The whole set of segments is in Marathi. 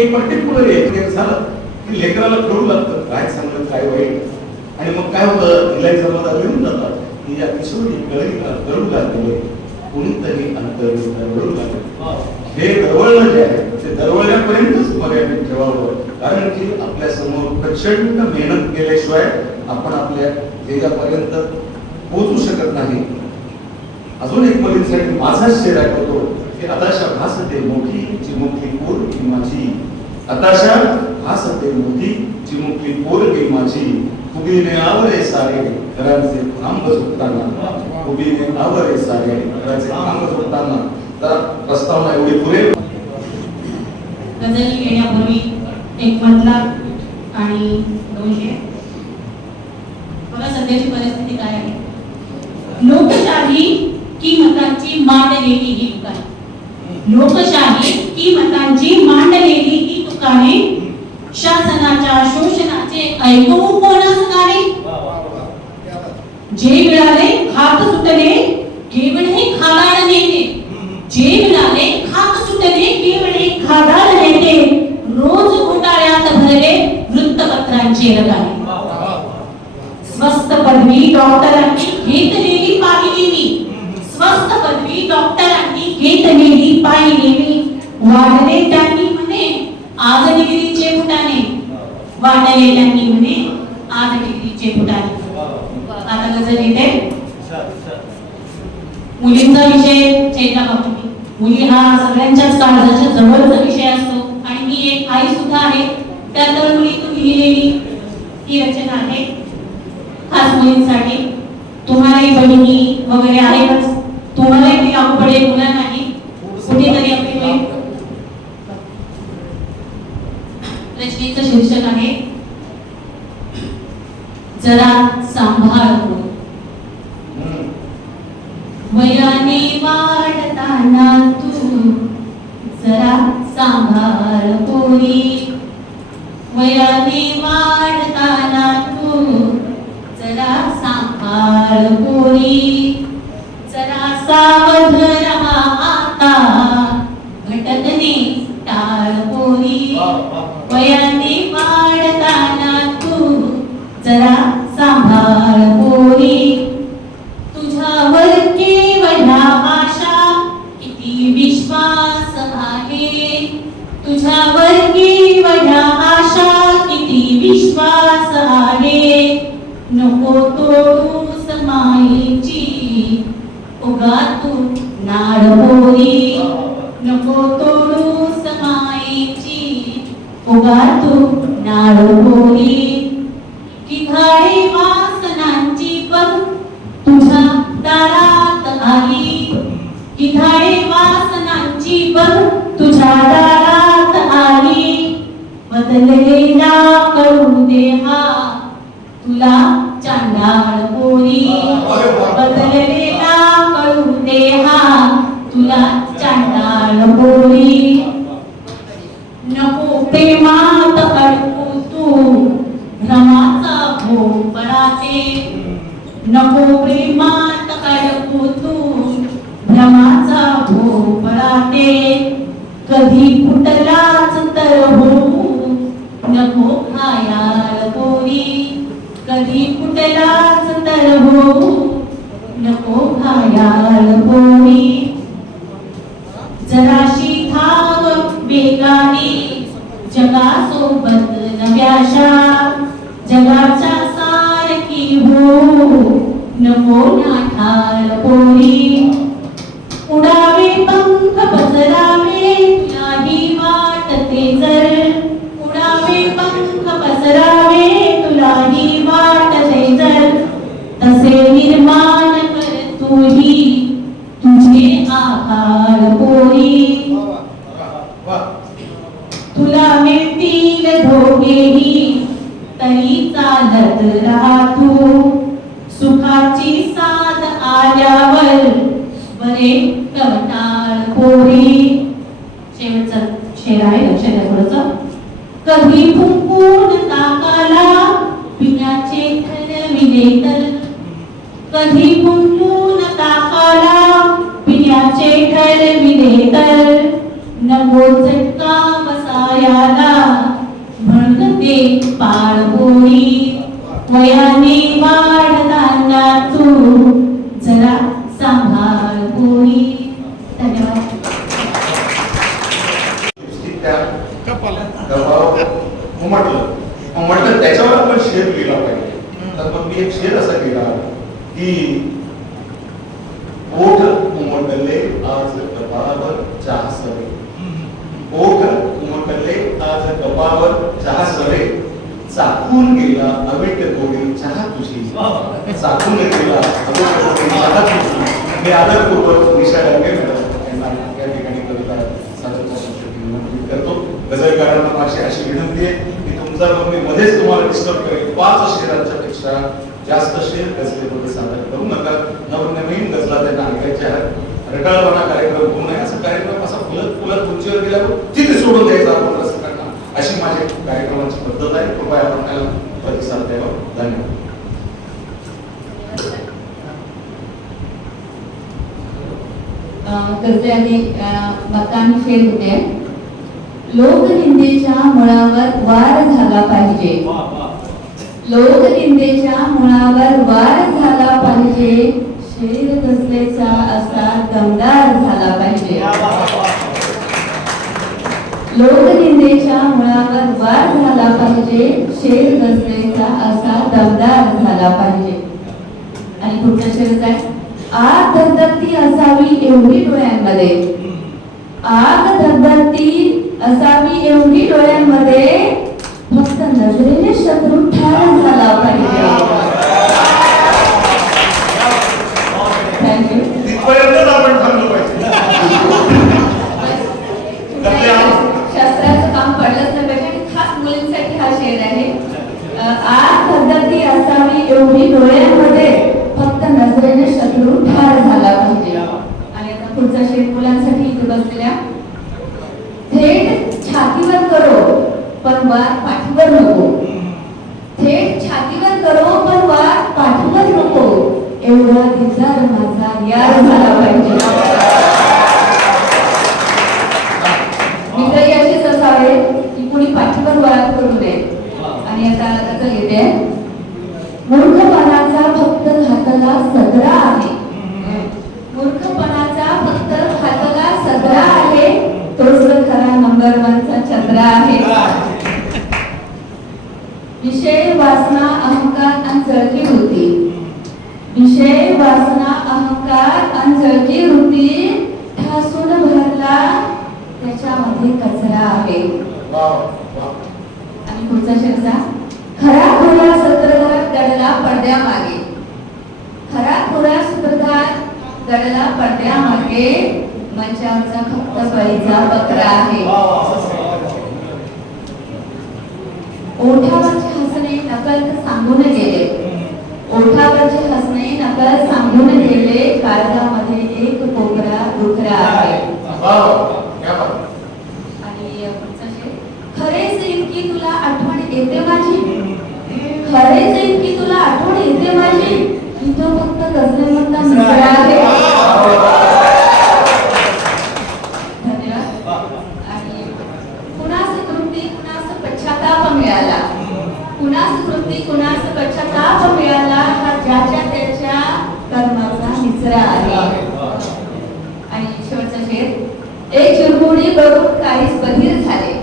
एक पर्टिक्युलर एक झालं की लेकराला कळू लागतं. काय चांगलं काय वाईट? आणि मग काय होतं? तिलाही समाजात लिहून जातात. की या किशोरी गळी गळू लागलेले कोणीतरी अंतर दरवळू लागले हे दरवळणं जे आहे ते दरवळण्यापर्यंतच मर्यादित ठेवावं. कारण की आपल्यासमोर प्रचंड मेहनत केल्याशिवाय आपण आपल्या ध्येयापर्यंत पोहोचू शकत नाही. अजून एक मुलींसाठी माझाच शेड ऐकवतो की अताशा भासते. मोठी गोल की माझी. अताशा भासते मोठी चिमुकली पोरगी माझी उभीने आवरे सारे घरांचे खांब झुकताना उभीने आवरे सारे घराचे आंब सुटताना तर प्रस्तावना एवढी पुरे गझल येण्यापूर्वी एक मधला आणि दोनशे. बघा सध्याची परिस्थिती काय आहे? लोकशाही की मतांची मांडलेली ही दुकाने लोकशाही की मतांची मांडलेली ही दुकाने शासनाच्या शोषणाचे ऐकू कोणास गाणे जे मिळाले हात सुटले केवळ हे खादाड नेते. जे मिळाले हात सुटले केवळ हे खादाड नेते. रोज घोटाळ्यात भरले वृत्तपत्रांचे रगाने स्वस्त पदवी डॉक्टरांनी घेतलेली पाहिली मी स्वस्त पदवी डॉक्टरांनी घेतलेली पाहिली मी वाढले त्यांनी फुटाने वाढले त्यांनी म्हणे डिग्रीचे फुटाने आता गजल येते. मुलींचा विषय चेता बाबती मुली हा सगळ्यांच्याच काळजाच्या जवळचा विषय असतो आणि मी एक आई सुद्धा आहे. त्या तळमुलीतून लिहिलेली ही रचना आहे. खास मुलींसाठी. तुम्हालाही बहिणी वगैरे आहेतच. तुम्हालाही ती लागू पडेल मुला नाही कुठेतरी आपली बहीण रचनेचं शीर्षक आहे. जरा सांभाळ हो. वयाने वाढताना तू जरा सांभाळ पोरी वयाने वाढताना तू जरा सांभाळ पोरी बदललेला कळू दे हा. तुला चांडाळ पोरी. बदललेला कळू दे हा. तुला चांडाळ पोरी. कर तुझे आकार पोरी मोचटका बसायाला म्हणते पाळपोळी वया बसाया वयाला म्हणून ते पाळपोळी वयाने वाढताना तू जरा सांभाळ पोळी धन्यवाद नुसती त्या गव्हावर उमटलं उमटलं त्याच्यावर आपण शेर लिहिला पाहिजे तर मग मी एक शेर असा लिहिला की ओठ उमटले आज कपाळावर चहा सरे ओठ उमटले आज कपाळावर चहा सरे चाकून गेला अवीट कोणी चहा तुझी. चाकून गेला अवीट कोणी चहा तुझी. मी आदरपूर्वक निशा डांगे मॅडम यांना या ठिकाणी कविता सादर करण्यासाठी विनंती करतो. गजलकारांना माझी अशी विनंती आहे की तुमचा मग मी मध्येच तुम्हाला डिस्टर्ब करेल. पाच शेरांच्या पेक्षा जास्त शेर गजलेमध्ये सादर करू नका. नवनवीन गजला त्यांना ऐकायच्या आहेत. रटाळवाना कार्यक्रम होऊ नये. असा कार्यक्रम असा फुलत फुलत उंचीवर गेल्यावर तिथे सोडून द्यायचा अशी माझ्या कार्यक्रमाची पद्धत आहे. कृपया आपण त्याला प्रतिसाद द्यावा. धन्यवाद. करते आणि मतांनी फेर होते. लोकनिंदेच्या मुळावर वार झाला पाहिजे. लोकनिंदेच्या मुळावर वार झाला पाहिजे. शरीर कसलेचा असा दमदार झाला पाहिजे. लोकनिंदेच्या मुळावर वार झाला पाहिजे शेर कसलेचा असा दमदार झाला पाहिजे. आणि पुढचा शेर काय? आग धगधगती असावी एवढी डोळ्यांमध्ये. आग धगधगती असावी एवढी डोळ्यांमध्ये फक्त नजरेने शत्रू ठार झाला पाहिजे. असावी एवढी डोळ्यांमध्ये फक्त नजरेने शत्रू ठार झाला पाहिजे. आणि आता पुढचा शेत मुलांसाठी इथे बसलेल्या थेट छातीवर करो पण वार पाठीवर नको. थेट छातीवर करो पण वार पाठीवर नको. एवढा तिचा माझा यार झाला पाहिजे. मित्रही असेच असावे की कुणी पाठीवर वार करू नये आणि आता आता येते मूर्खपणाचा फक्त घातला सदरा आहे मूर्खपणाचा फक्त घातला सदरा आहे तोच तर सर्वांचा नंबर चंद्र आहे. विषय वासना अहंकार आणि जळकी वृत्ती. विषय वासना अहंकार आणि जळकी वृत्ती ठासून भरला त्याच्यामध्ये कचरा आहे. आणि पुढचा शब्द खरा खोरा सूत्रधार दडला पडद्यामागे. खरा खोरा सूत्रधार दडला पडद्यामागे. मंचावरचा फक्त बळीचा बकरा आहे. ओठावरचे हसणे नकल सांगून गेले. ओठावरचे हसणे नकल सांगून गेले. काळजामध्ये एक कोपरा डुकरा आहे. बात आणि खरेच इतकी तुला आठवण येते माझी? खरेच इतकी तुला आठवण येते माझी? इथं फक्त गजले म्हणता आहे धन्यवाद आणि कुणास तृप्ती कुणास पश्चाताप मिळाला कुणास तृप्ती कुणास पश्चाताप मिळाला हा ज्याच्या त्याच्या कर्माचा निचरा आहे आणि शेवटचा शेर एक चिरमुडी बघून काहीच बधीर झाले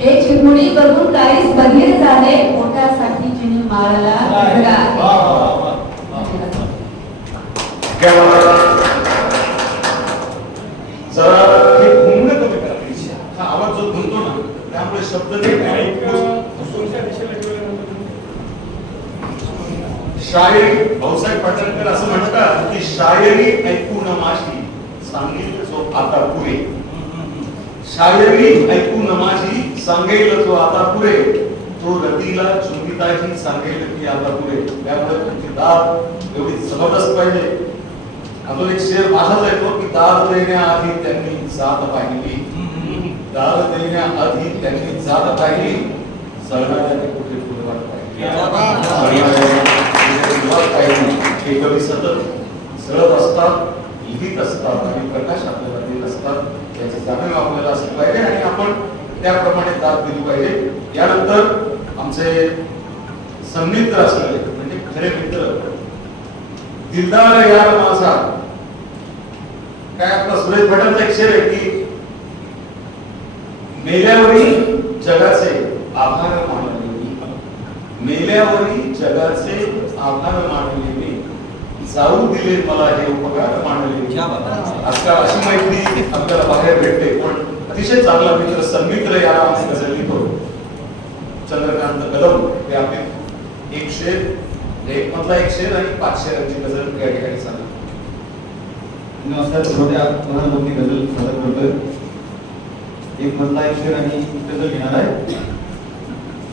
एक चिरमुडी बघून काहीच बधीर झाले पोटासाठी जिने माळला गजरा आहे. क्या बात आहे. जरा हे घुमणं कमी करा please. आवाज जो ना त्यामुळे शब्द शायरी भाऊसाहेब पाटणकर असं म्हणतात की शायरी ऐकून माझी सांगेल जो आता पुरे शायरी ऐकून माझी सांगेल जो आता पुरे तो रतीला चुंबिताजी सांगेल की आता पुरे त्यामुळे तुमची दाद एवढी जबरदस्त पाहिजे अजून एक शेर माझाच येतो की दाद देण्याआधी त्यांनी जात पाहिली. दाद देण्याआधी त्यांनी जात पाहिली. जळणाऱ्याने कुठे फुलवाट पाहिली हे कवी सतत जळत असतात लिहित असतात आणि प्रकाश आपल्याला देत असतात. याची जाणीव आपल्याला असली पाहिजे आणि आपण त्याप्रमाणे दाद दिली पाहिजे. यानंतर आमचे सन्मित्र असलेले म्हणजे खरे मित्र दिलदार यार माझा. काय आपला सुरेश भटांचा एक शेर आहे की मेल्यावरी जगाचे आभार मानले मी. मेल्यावरी जगाचे आभार मानले मी. जाऊ दिले मला हे उपकार मानले. आजकाल अशी माहिती आपल्याला बाहेर भेटते. पण अतिशय चांगला मित्र सन्मित्र याला आम्ही गझल लिहितो चंद्रकांत कदम हे आपले एक शेर एक मधला एक शेर आणि पाच शेरांची गझल या ठिकाणी सांगा नमस्कार छोट्या प्रधानमंत्री गझल सादर करतोय. एक मधला एक शेर आणि गझल घेणार आहे.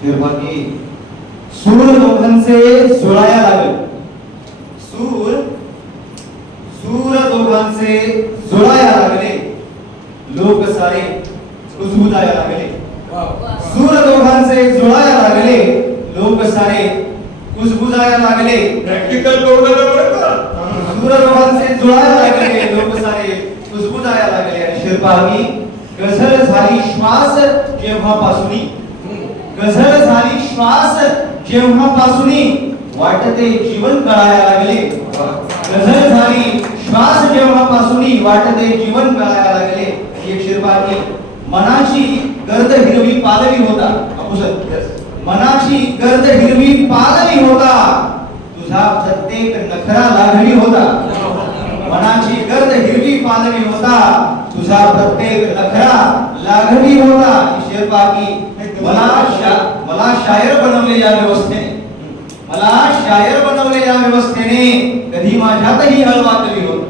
शेर बाकी सूर दोघांचे सुळाया लागल. सूर सूर दोघांचे जुळाया लागले. लोक सारे कुजबुजाया लागले. सूर दोघांचे जुळाया लागले. लोक सारे कुजबुजाया लागले. प्रॅक्टिकल का? सूररोहांचे जुळायला लागले. लोक सारे कुजबुजायला लागले. आणि शिरपावी गझल झाली श्वास जेव्हापासून गझल झाली श्वास जेव्हापासून वाटते जीवन कळायला लागले. गझल झाली श्वास जेव्हापासून वाटते जीवन कळायला लागले. एक शिरपावी मनाची गर्द हिरवी पालवी होता. अपुसर मनाची गर्द हिरवी पालवी होता. तुझा प्रत्येक नखरा लाघवी होता. मनाची गर्द हिरवी पालवी होता. तुझा प्रत्येक नखरा लाघवी होता. शेरबागी मला शा, मला शायर बनवले या व्यवस्थेने. मला शायर बनवले या व्यवस्थेने. कधी माझ्यातही हळवाकली होत.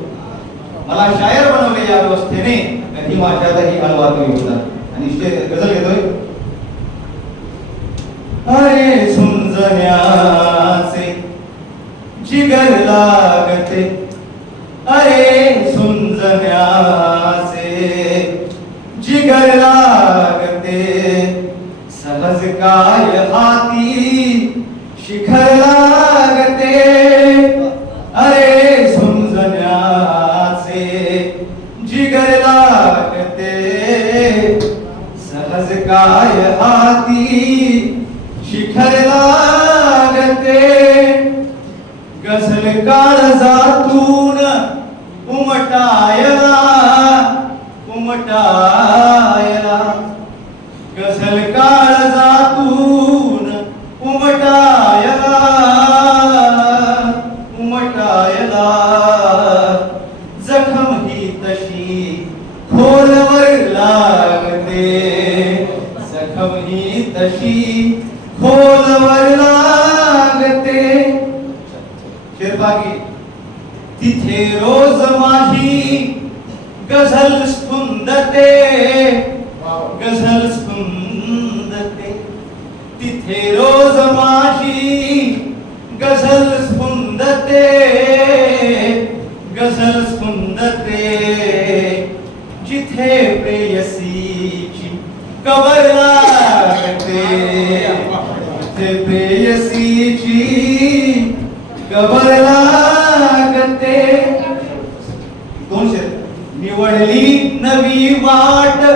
मला शायर बनवले या व्यवस्थेने. कधी माझ्यातही हळवाकली होता. आणि गजल घेतोय. अरे झुंजण्याचे जिगर लागते. अरे झुंजण्याचे जिगर लागते. सहज काय हाती शिखर काय हाती शिखर लागते? गझल काळजातून उमटायला उमटायला. गसल काळ शेरबागी तिथे रोज माझी गझल स्पुंदते गझल स्पुंदते तिथे रोज निवडली नवी वाट.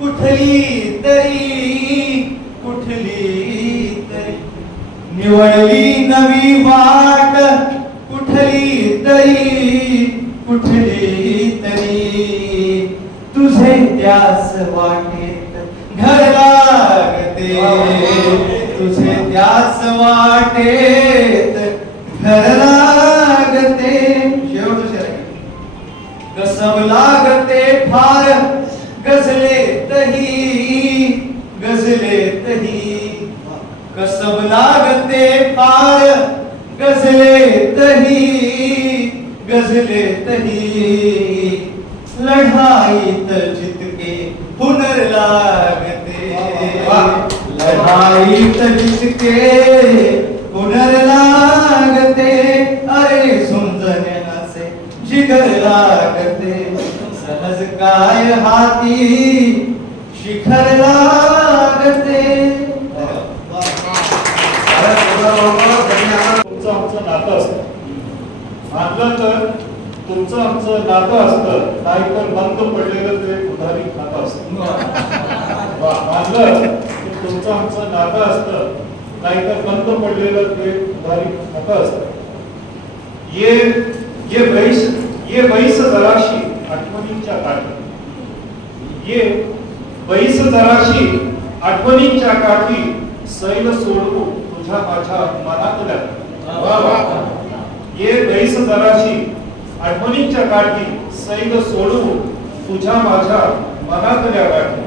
कुठली तरी कुठली तरी. निवडली नवी वाट. कुठली तरी कुठली तरी. तुझे त्यास वाटेत घर लागते. तुझे त्यास वाटेत घर लागते. कसब लागते फार गजले तही गजले तही. कसब लागते फार गजले तही गजले तही. लढाईत जितके हुनर लागते. लढाईत जितके सहज काय हाती? शिखर लागते. तुमचं आमचं नातं असतं. मानलं तर तुमचं आमचं नातं असतं. नाही तर बंद पडलेलं ते उधारी खातं असतं. मानलं की तुमचं आमचं नातं असतं. बंद पडलेलं ते उधारी खातं असतं. ये ये बैस ये वैस जराशी. आठवणींच्या काठी ये बैस जराशी आठवणींच्या काठी सैल सोडवू तुझ्या माझ्या मनातल्या. ये बैस जराशी आठवणींच्या काठी सैल सोडवू तुझ्या माझ्या मनातल्या गाठी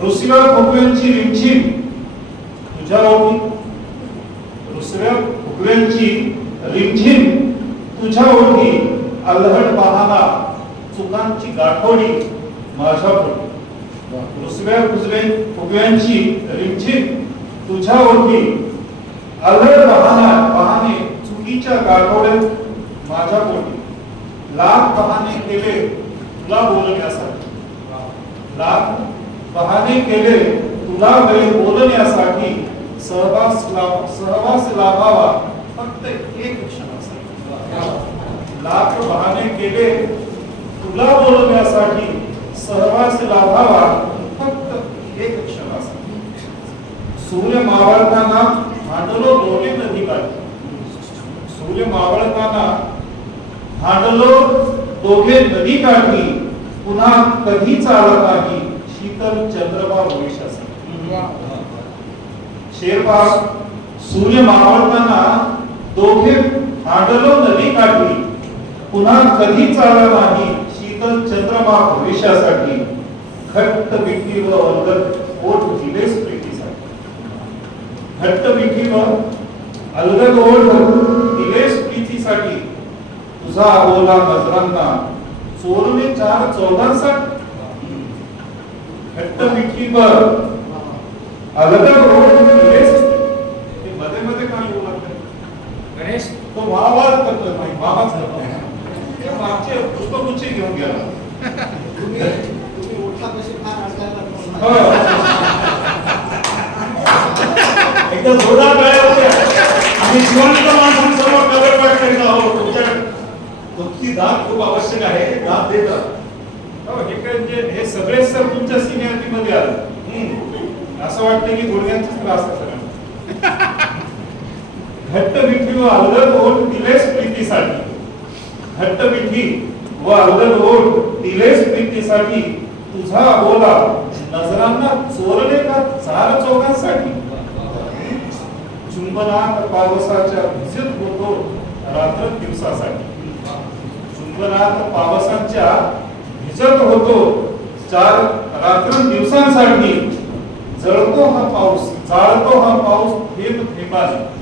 रुसव्या फुगव्यांची रिमझिम तुझ्या ओठी रुसव्या रिमझिम तुझ्या ओठी अल्हड बहाना चुकांची गाठोडी माझ्या पोटी रुसव्या फुजवे फुगव्यांची रिमझिम तुझ्या ओळखी अल्हड बहाना बहाने चुकीच्या गाठोड्यात माझ्या पोटी लाख बहाने केले तुला बोलण्यासाठी. लाख बहाने केले तुला वेळ बोलण्यासाठी. सहवास लाभ सहवास लाभावा फक्त एक क्षण क्षणासाठी. लाख बहाने केले तुला बोलण्यासाठी सहवास लाभावा फक्त एक क्षणासाठी. सूर्य मावळताना भांडलो दोन्ही नदी काठी सूर्य मावळताना भांडलो दोघे नदी काढली. पुन्हा कधी चालत नाही शीतल चंद्रमा भविष्यासाठी शेरबा सूर्य मावळताना दोघे भांडलो नदी काढली. पुन्हा कधी चालत नाही शीतल चंद्रमा भविष्यासाठी घट्ट विठी व अलगद ओठ दिलेच प्रीतीसाठी घट्ट विठी व अलगद ओठ दिलेच प्रीतीसाठी तुझा अबोला नजरांना चोरले चार चौदासाठी. घट्ट मिठीवर अलगद ओठ दिलेच ते मध्ये मध्ये काय येऊ लागलं गणेश? तो वाहवाद करतोय नाही वाहवाच करतोय. मागचे घेऊन गेला. एकदा जोरदार होत्या आम्ही जिवंत माणसांसमोर करीत आहोत. तुमच्या तुमची दाद खूप आवश्यक आहे. दाद देतात हो, म्हणजे हे सगळे सर तुमच्या सिनियरिटी मध्ये आले. असं वाटतं की गुडघ्यांचा त्रास घट्ट व अलगद ओठ दिलेस प्रीतीसाठी. घट्ट मिठी व अलगद ओठ दिलेस प्रीतीसाठी तुझा बोला. नजरांना चोरले का चार चौघांसाठी? चुंबनात पावसाच्या भिजत होतो रात्र दिवसासाठी. चुंबनात पावसाच्या भिजत होतो चार रात्र दिवसांसाठी. जळतो हा पाऊस जाळतो हा पाऊस थेंब थेंबाने.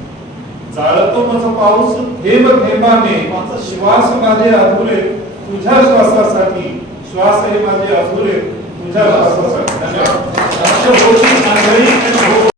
जाळतो माझा पाऊस थेंब थेंबाने माझा श्वास माझे अधुरे तुझ्या श्वासासाठी. श्वास हे माझे अधुरे तुझ्या श्वासासाठी. धन्यवाद.